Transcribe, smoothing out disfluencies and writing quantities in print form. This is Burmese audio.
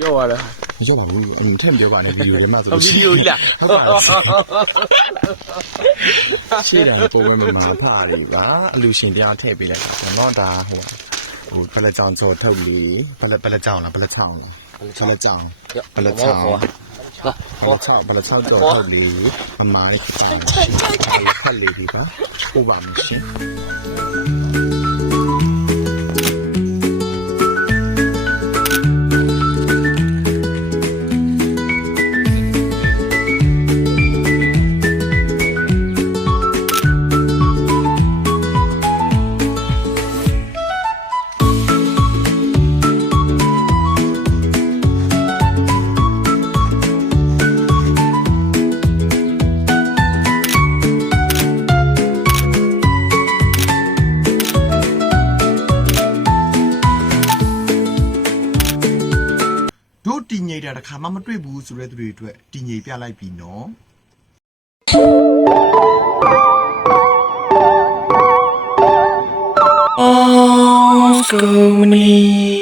ရော့ရတာ မရောပါဘူးအရင်ထက်ပြောပါနဲ့ဗီဒီယိုထဲမှာဆို ဗီဒီယိုကြီးလား ဟုတ်ပါရှေ့တိုင်းပုံမှန်မှာဖားရီကအလူရှင်တရားထည့်ပေးလိုက်တာကျွန်တော်ဒါဟိုဘလက်ကြောင်စော်ထုတ်လီဘလက်ကြောင်လားဘလက်ချောင်းလားဘလက်ချောင်းဘလက်ချောင်းဘလက်ချောင်းကြော်ထုတ်လီမမိုင်းပါဖတ်လီဒီပါဥပမာရှင်တို့တည်ငြိမ်တာတစ်ခါမှမတွေ့ဘူးဆိုတဲ့သူတွေအတွက်တည်ငြိမ်ပြလိုက်ပြီနော်အော်စကူမနီ